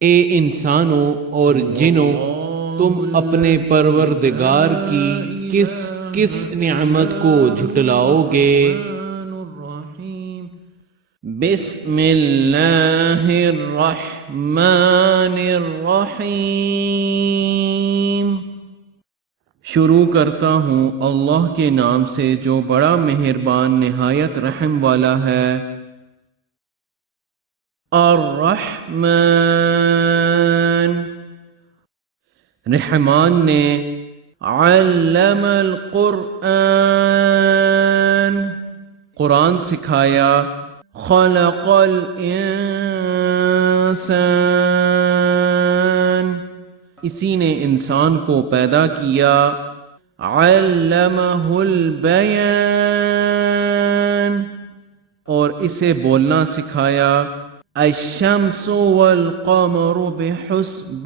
اے انسانوں اور جنوں، تم اپنے پروردگار کی کس کس نعمت کو جھٹلاؤ گے؟ بسم اللہ الرحمن الرحیم۔ شروع کرتا ہوں اللہ کے نام سے جو بڑا مہربان نہایت رحم والا ہے۔ الرحمن، رحمان نے علم القرآن، قرآن سکھایا، خلق الانسان، اسی نے انسان کو پیدا کیا، علمہ البیان، اور اسے بولنا سکھایا، الشمس والقمر بحسبان،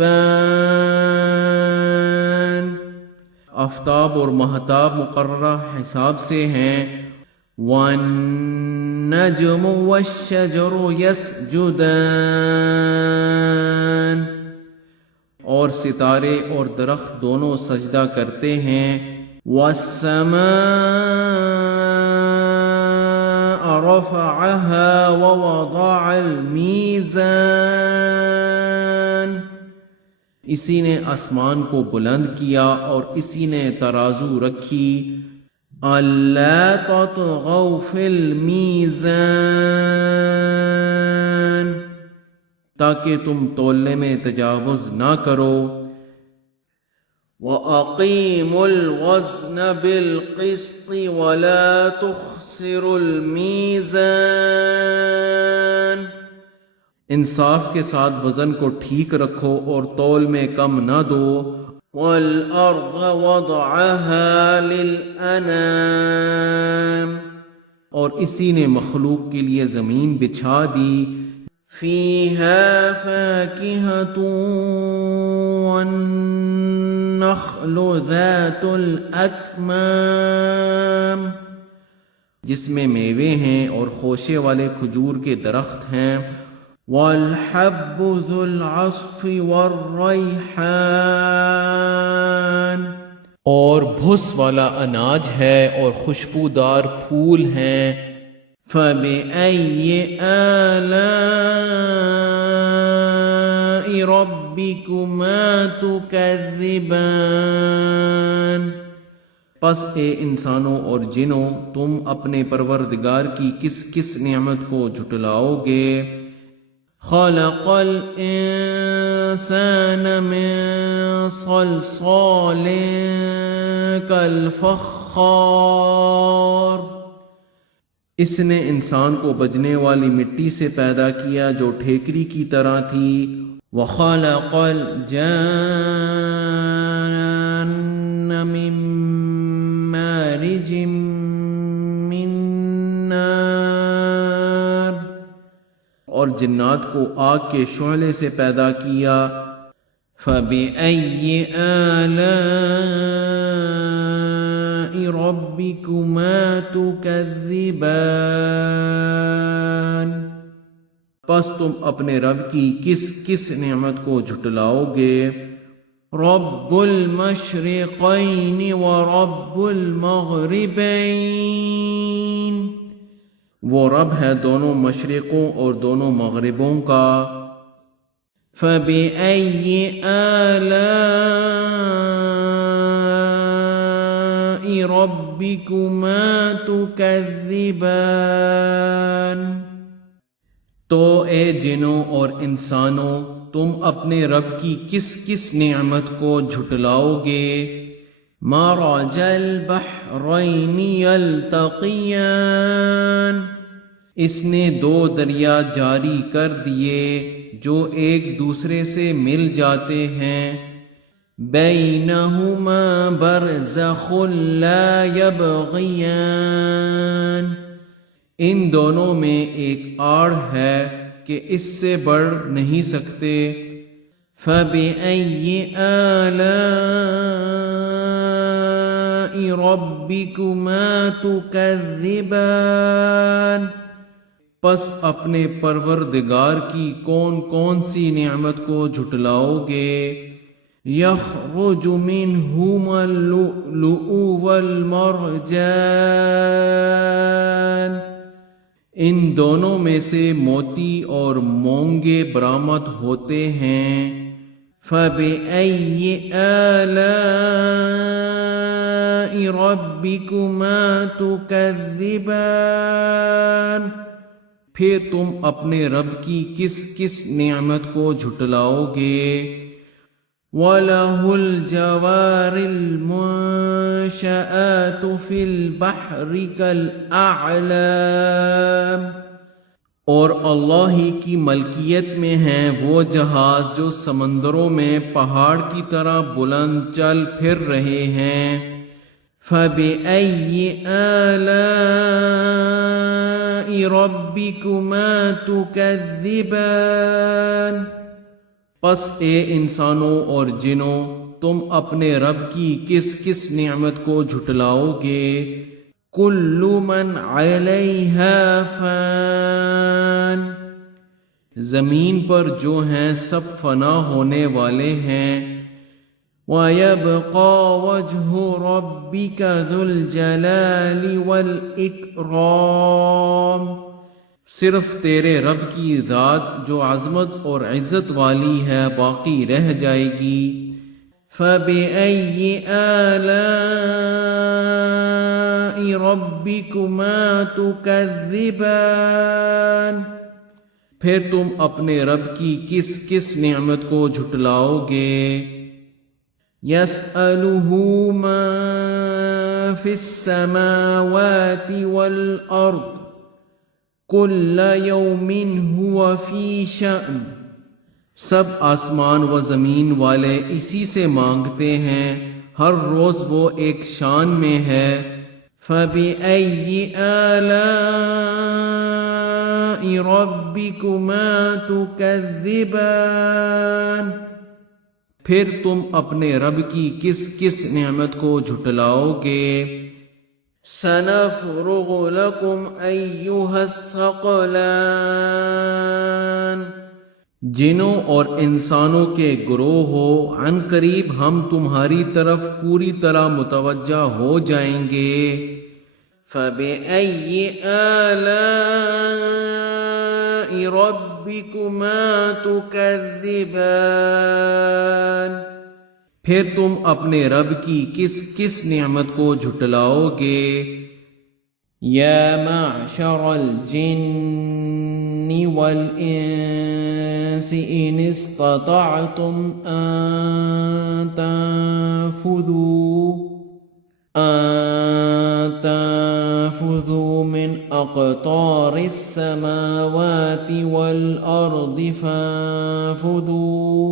آفتاب اور مہتاب مقررہ حساب سے ہیں، والنجم والشجر یسجدان، اور ستارے اور درخت دونوں سجدہ کرتے ہیں، والسماء رفعها ووضع المیزان، اسی نے آسمان کو بلند کیا اور اسی نے ترازو رکھی، الا تطغوا فی المیزان، تاکہ تم تولنے میں تجاوز نہ کرو، وَأَقِيمُوا الْوَزْنَ بِالْقِسْطِ وَلَا تُخْسِرُوا الْمِيزَانَ، انصاف کے ساتھ وزن کو ٹھیک رکھو اور تول میں کم نہ دو، وَالْأَرْضَ وَضَعَهَا لِلْأَنَامِ، اور اسی نے مخلوق کے لیے زمین بچھا دی، فِيهَا فَاكِهَةٌ وَالنَّخْلُ ذَاتُ الْأَكْمَامِ، جس میں میوے ہیں اور خوشے والے کھجور کے درخت ہیں، وَالْحَبُّ ذُو الْعَصْفِ وَالرَّيْحَانِ، اور بھس والا اناج ہے اور خوشبودار پھول ہیں، فَبِأَيِّ آلَاءِ رَبِّكُمَا تُكَذِّبَانِ، پس اے انسانوں اور جنوں، تم اپنے پروردگار کی کس کس نعمت کو جھٹلاؤ گے؟ خلق الانسان من صلصال کالفخار، اس نے انسان کو بجنے والی مٹی سے پیدا کیا جو ٹھیکری کی طرح تھی، وَخَلَقَ الْجَانَّ مِن مَّارِجٍ مِّن نَّارٍ، اور جنات کو آگ کے شعلے سے پیدا کیا، فَبِأَيِّ آلَاءِ رَبِّكُمَا تُكَذِّبَانِ، پس تم اپنے رب کی کس کس نعمت کو جھٹلاؤ گے؟ رب المشرقین ورب المغربین، وہ رب ہے دونوں مشرقوں اور دونوں مغربوں کا، فَبِأَيِّ آلَاءِ رَبِّكُمَا تُكَذِّبَانِ، تو اے جنوں اور انسانوں، تم اپنے رب کی کس کس نعمت کو جھٹلاؤ گے؟ مَرَجَ الْبَحْرَيْنِ يَلْتَقِيَانِ، اس نے دو دریا جاری کر دیے جو ایک دوسرے سے مل جاتے ہیں، بَيْنَهُمَا بَرْزَخٌ لَا يَبْغِيَانِ، ان دونوں میں ایک آڑ ہے کہ اس سے بڑھ نہیں سکتے، فَبِأَيِّ آلَاءِ رَبِّكُمَا تُكَذِّبَانِ، پس اپنے پروردگار کی کون کون سی نعمت کو جھٹلاؤ گے؟ یخرج منہما اللؤلؤ والمرجان، ان دونوں میں سے موتی اور مونگے برآمد ہوتے ہیں۔ فَبِأَيِّ آلَاءِ رَبِّكُمَا تُكَذِّبَانِ، پھر تم اپنے رب کی کس کس نعمت کو جھٹلاؤ گے؟ وَلَهُ الْجَوَارِ الْمُنشَآتُ فِي الْبَحْرِ كَالْأَعْلَامِ، اور اللہ ہی کی ملکیت میں ہیں وہ جہاز جو سمندروں میں پہاڑ کی طرح بلند چل پھر رہے ہیں۔ فَبِأَيِّ آلَاءِ رَبِّكُمَا تُكَذِّبَانِ، پس اے انسانوں اور جنوں تم اپنے رب کی کس کس نعمت کو جھٹلاؤ گے؟ کل من علیہا فان، زمین پر جو ہیں سب فنا ہونے والے ہیں۔ وَيَبْقَى وَجْهُ رَبِّكَ ذُو الْجَلَالِ وَالْإِكْرَامِ، صرف تیرے رب کی ذات جو عظمت اور عزت والی ہے باقی رہ جائے گی۔ فَبِأَيِّ آلَاءِ رَبِّكُمَا تُكَذِّبَانِ، پھر تم اپنے رب کی کس کس نعمت کو جھٹلاؤ گے؟ يَسْأَلُهُ مَن فِي السَّمَاوَاتِ وَالْأَرْضِ كُلَّ يَوْمٍ هُوَ فِي شَأْنٍ، سب آسمان و زمین والے اسی سے مانگتے ہیں، ہر روز وہ ایک شان میں ہے۔ فَبِأَيِّ آلَاءِ رَبِّكُمَا تُكَذِّبَانِ، پھر تم اپنے رب کی کس کس نعمت کو جھٹلاؤ گے؟ سَنَفْرُغُ لَكُمْ أَيُّهَ الثَّقَلَانِ، جنوں اور انسانوں کے گروہ ہو، عن قریب ہم تمہاری طرف پوری طرح متوجہ ہو جائیں گے۔ فَبِأَيِّ آلَاءِ رَبِّكُمَا تُكَذِّبَانِ، پھر تم اپنے رب کی کس کس نعمت کو جھٹلاؤ گے؟ یا معشر الجن والانس ان استطعتم ان تنفذوا من اقطار السماوات والارض فانفذوا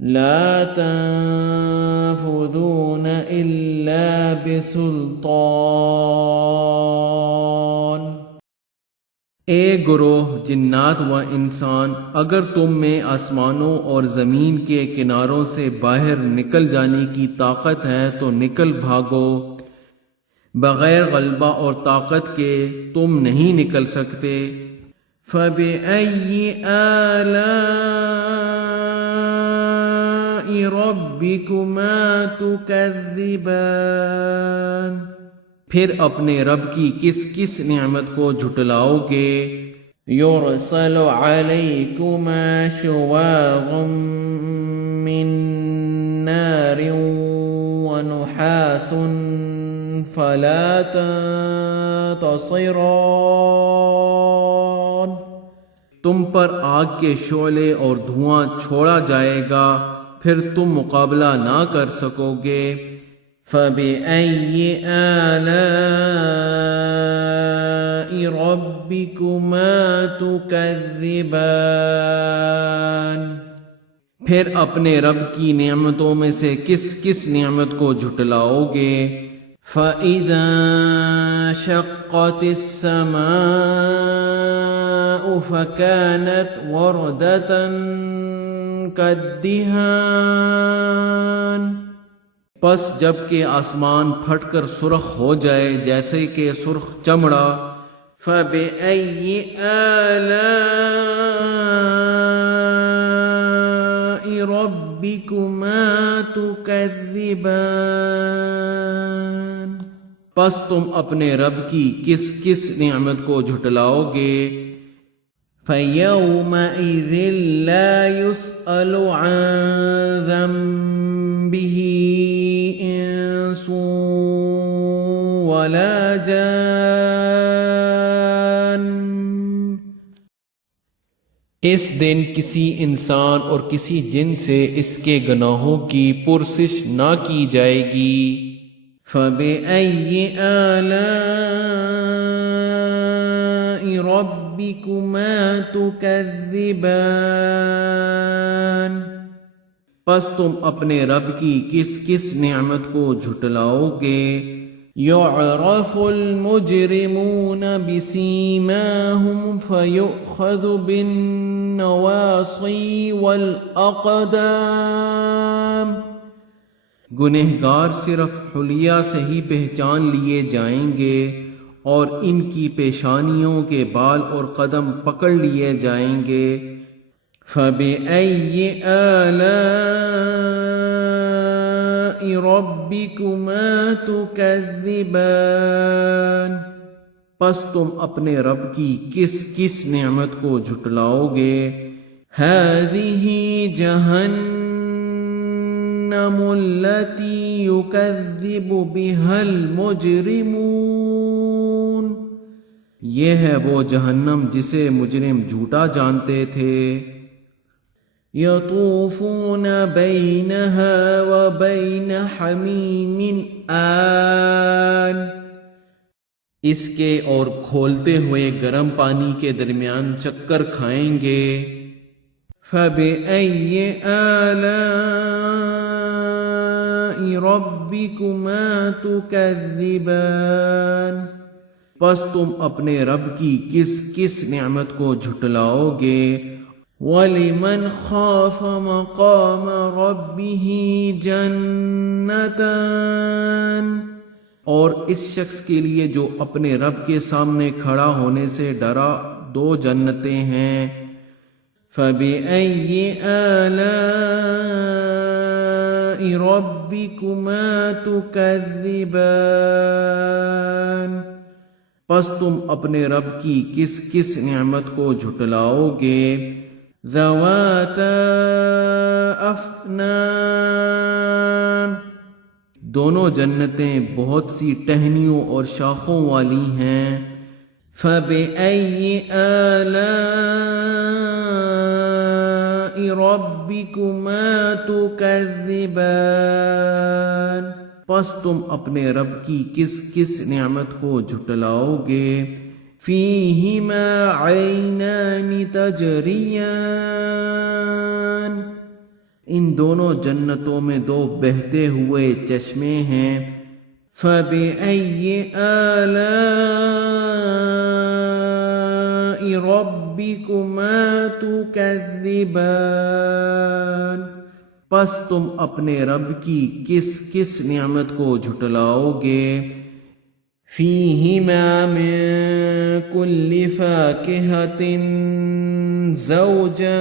لا تنفذون الا بسلطان۔ اے گروہ جنات و انسان، اگر تم میں آسمانوں اور زمین کے کناروں سے باہر نکل جانے کی طاقت ہے تو نکل بھاگو، بغیر غلبہ اور طاقت کے تم نہیں نکل سکتے۔ فَبِأَيِّ آلَاءِ رَبِّكُمَا تُكَذِّبَانِ، پھر اپنے رب کی کس کس نعمت کو جھٹلاؤ گے؟ يُرْسَلُ عَلَيْكُمَا شُوَاظٌ مِّن نَّارٍ وَنُحَاسٌ فَلَا تَنتَصِرَانِ، تم پر آگ کے شعلے اور دھواں چھوڑا جائے گا، پھر تم مقابلہ نہ کر سکو گے۔ فَبِأَيِّ آلَاءِ رَبِّكُمَا تُكَذِّبَانِ، پھر اپنے رب کی نعمتوں میں سے کس کس نعمت کو جھٹلاؤ گے؟ فَإِذَا شَقَّتِ السَّمَاءُ فَكَانَتْ وَرْدَةً كَالدِّهَانِ، پس جب کہ آسمان پھٹ کر سرخ ہو جائے جیسے کہ سرخ چمڑا۔ فَبِأَيِّ آلَاءِ رَبِّكُمَا تُكَذِّبَانِ، پس تم اپنے رب کی کس کس نعمت کو جھٹلاؤ گے؟ فَيَوْمَئِذٍ لَا يُسْأَلُ عَنْ ذَنبِهِ إِنسٌ وَلَا جَانٌّ، اس دن کسی انسان اور کسی جن سے اس کے گناہوں کی پرسش نہ کی جائے گی۔ فَبِأَيِّ آلَاءِ رَبِّكُمَا تُكَذِّبَانِ، پس تم اپنے رب کی کس کس نعمت کو جھٹلاؤ گے؟ يُعْرَفُ الْمُجْرِمُونَ بِسِيمَاهُمْ فَيُؤْخَذُ بِالنَّوَاصِي وَالْأَقْدَامِ، گنہگار صرف حلیہ سے ہی پہچان لیے جائیں گے اور ان کی پیشانیوں کے بال اور قدم پکڑ لیے جائیں گے۔ فَبِأَيِّ آلَاءِ رَبِّكُمَا تُكَذِّبَانِ، پس تم اپنے رب کی کس کس نعمت کو جھٹلاؤ گے؟ هَذِهِ جَهَنَّمُ الَّتِي يُكَذِّبُ بِهَا الْمُجْرِمُونَ، یہ ہے وہ جہنم جسے مجرم جھوٹا جانتے تھے۔ يَطُوفُونَ بَيْنَهَا وَبَيْنَ حَمِيمٍ آنٍ، اس کے اور کھولتے ہوئے گرم پانی کے درمیان چکر کھائیں گے۔ فَبِأَيِّ آلَاءِ رَبِّكُمَا تُكَذِّبَانِ، پس تم اپنے رب کی کس کس نعمت کو جھٹلاؤ گے؟ وَلِمَنْ خَافَ مَقَامَ رَبِّهِ جَنَّتَانِ، اور اس شخص کے لیے جو اپنے رب کے سامنے کھڑا ہونے سے ڈرا دو جنتیں ہیں۔ فَبِأَيِّ آلَاءِ رَبِّكُمَا تُكَذِّبَانِ، پس تم اپنے رب کی کس کس نعمت کو جھٹلاؤ گے؟ ذَوَاتَا أَفْنَانٍ، دونوں جنتیں بہت سی ٹہنیوں اور شاخوں والی ہیں۔ فَبِأَيِّ آلَاءِ رَبِّكُمَا تُكَذِّبَانِ، پس تم اپنے رب کی کس کس نعمت کو جھٹلاؤ گے؟ فِيهِمَا عَيْنَانِ تَجْرِيَانِ، ان دونوں جنتوں میں دو بہتے ہوئے چشمے ہیں۔ فَبِأَيِّ آلَاءِ رَبِّكُمَا تُكَذِّبَانِ، پس تم اپنے رب کی کس کس نعمت کو جھٹلاؤ گے؟ فِيهِمَا مِن كُلِّ فَاكِهَةٍ زَوْجَانِ،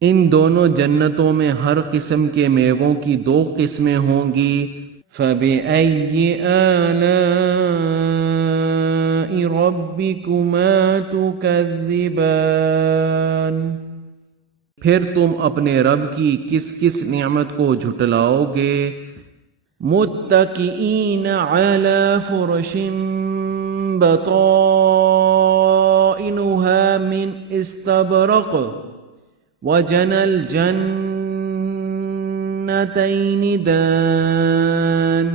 ان دونوں جنتوں میں ہر قسم کے میووں کی دو قسمیں ہوں گی۔ فَبِأَيِّ آلَاءِ رَبِّكُمَا تُكَذِّبَانِ، پھر تم اپنے رب کی کس کس نعمت کو جھٹلاؤ گے؟ مُتَّكِئِينَ عَلَى فُرُشٍ بَطَائِنُهَا مِنْ إِسْتَبْرَقٍ وَجَنَى الْجَنَّتَيْنِ دَانٍ،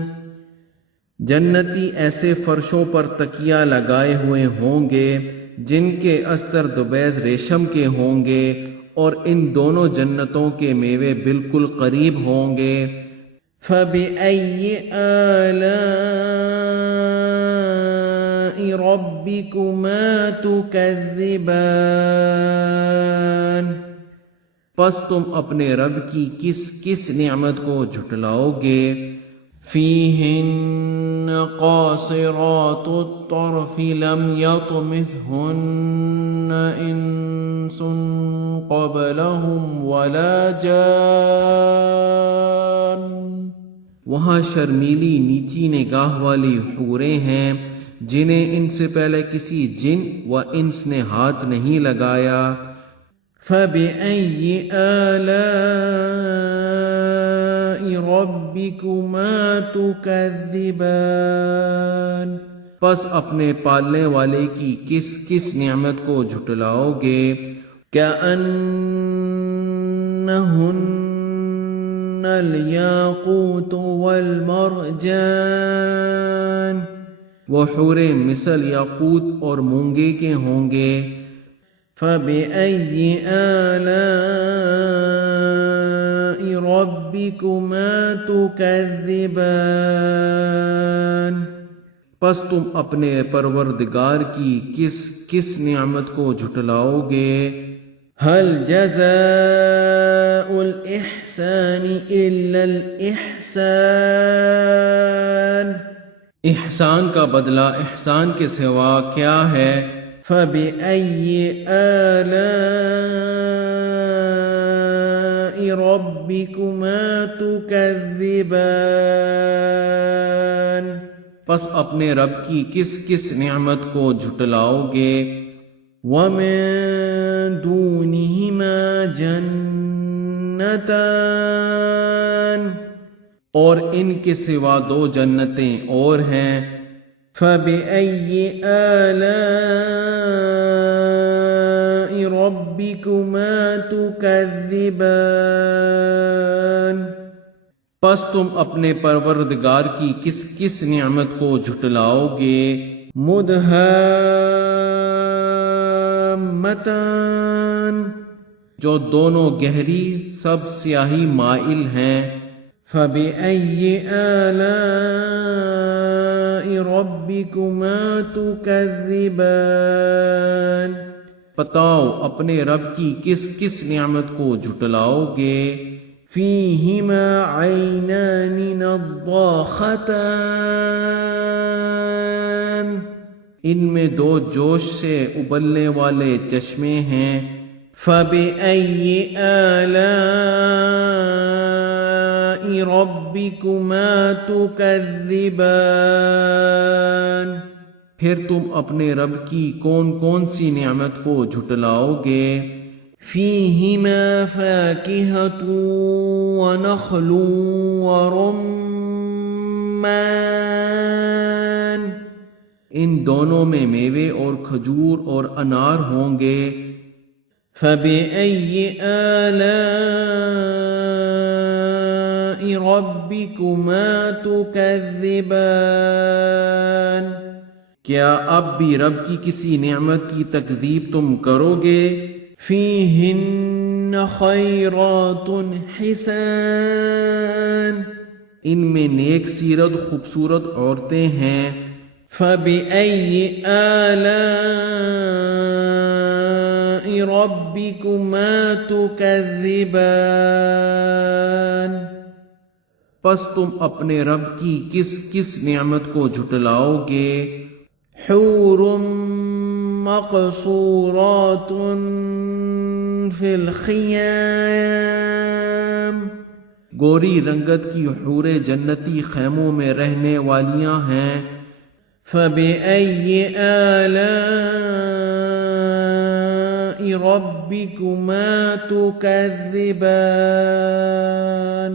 جنتی ایسے فرشوں پر تکیہ لگائے ہوئے ہوں گے جن کے استر دوبیز ریشم کے ہوں گے، اور ان دونوں جنتوں کے میوے بالکل قریب ہوں گے۔ فَبِأَيِّ آلَاءِ رَبِّكُمَا تُكَذِّبَانِ، پس تم اپنے رب کی کس کس نعمت کو جھٹلاؤ گے؟ فیہن قاصرات الطرف لم یطمثہن انس قبلہم ولا جان، وہاں شرمیلی نیچی نگاہ والی حوریں ہیں جنہیں ان سے پہلے کسی جن و انس نے ہاتھ نہیں لگایا۔ فَبِأَيِّ آلَاءِ رَبِّكُمَا تُكَذِّبَانِ، پس اپنے پالنے والے کی کس کس نعمت کو جھٹلاؤ گے؟ كَأَنَّهُنَّ الْيَاقُوتُ وَالْمَرْجَانُ، وہ حوریں مثل یاقوت اور مونگے کے ہوں گے۔ فَبِأَيِّ آلَاءِ رَبِّكُمَا تُكَذِّبَانِ، پس تم اپنے پروردگار کی کس کس نعمت کو جھٹلاؤ گے؟ هَلْ جَزَاءُ الْإِحْسَانِ إِلَّا الْإِحْسَانُ، احسان کا بدلہ احسان کے سوا کیا ہے؟ فَبِأَيِّ آلَاءِ رَبِّكُمَا تُكَذِّبَانِ، پس اپنے رب کی کس کس نعمت کو جھٹلاؤ گے؟ وَمِن دُونِهِمَا جَنَّتَانِ، اور ان کے سوا دو جنتیں اور ہیں۔ فَبِأَيِّ آلَاءِ رَبِّكُمَا تُكَذِّبَانِ، پس تم اپنے پروردگار کی کس کس نعمت کو جھٹلاؤ گے؟ مُدْحَامَّتَانِ، جو دونوں گہری سب سیاہی مائل ہیں۔ فَبِأَيِّ آلَاءِ رَبِّكُمَا تُكَذِّبَانِ، بتاؤ اپنے رب کی کس کس نعمت کو جھٹلاؤ گے؟ فِيهِمَا عَيْنَانِ نَضَّاخَتَانِ، ان میں دو جوش سے ابلنے والے چشمے ہیں۔ فَبِأَيِّ آلَاءِ رَبِّكُمَا تُكَذِّبَانِ، پھر تم اپنے رب کی کون کون سی نعمت کو جھٹلاؤ گے؟ فِيهِمَا فَاكِهَةٌ وَنَخْلٌ وَرُمَّانٌ، ان دونوں میں میوے اور کھجور اور انار ہوں گے۔ فَبِأَيِّ آلَاءِ رَبِّكُمَا تُكَذِّبَانِ، کیا اب بھی رب کی کسی نعمت کی تکذیب تم کرو گے؟ فِيهِنَّ خَيْرَاتٌ حِسَانٌ، ان میں نیک سیرت خوبصورت عورتیں ہیں۔ فَبِأَيِّ آلَاءِ رَبِّكُمَا تُكَذِّبَانِ، پس تم اپنے رب کی کس کس نعمت کو جھٹلاؤ گے؟ حور مقصورات فی الخیام، گوری رنگت کی حوریں جنتی خیموں میں رہنے والیاں ہیں۔ فَبِأَيِّ آلَاءِ رَبِّكُمَا تُكَذِّبَانِ،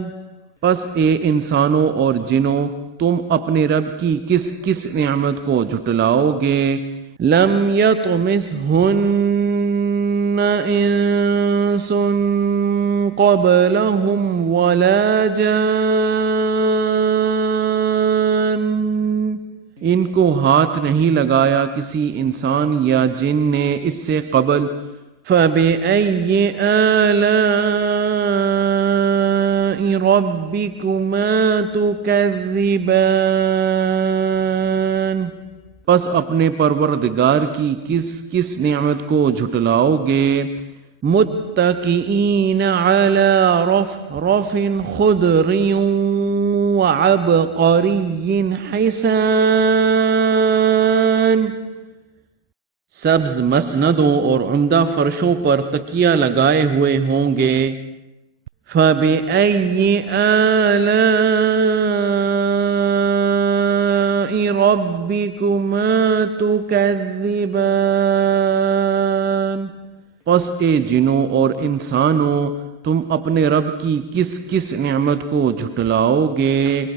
پس اے انسانوں اور جنوں تم اپنے رب کی کس کس نعمت کو جھٹلاؤ گے؟ لم یطمثہن انس قبلہم ولا جان، ان کو ہاتھ نہیں لگایا کسی انسان یا جن نے اس سے قبل۔ فَبِأَيِّ آلَاءِ رَبِّكُمَا تُكَذِّبَانِ، پس اپنے پروردگار کی کس کس نعمت کو جھٹلاؤ گے؟ متکئین علی رفرف خضر وعبقری حسان، سبز مسندوں اور عمدہ فرشوں پر تکیہ لگائے ہوئے ہوں گے۔ فَبِأَيِّ آلَاءِ رَبِّكُمَا تُكَذِّبَانِ، پس اے جنوں اور انسانوں تم اپنے رب کی کس کس نعمت کو جھٹلاؤ گے؟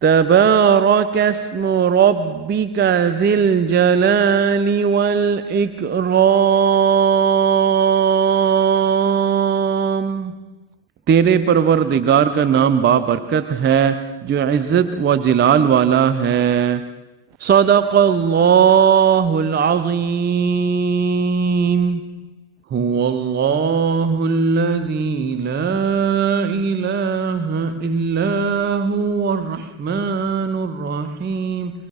تبارک اسم ربک ذی الجلال والاکرام، تیرے پروردگار کا نام بابرکت ہے جو عزت و جلال والا ہے۔ صدق اللہ العظیم۔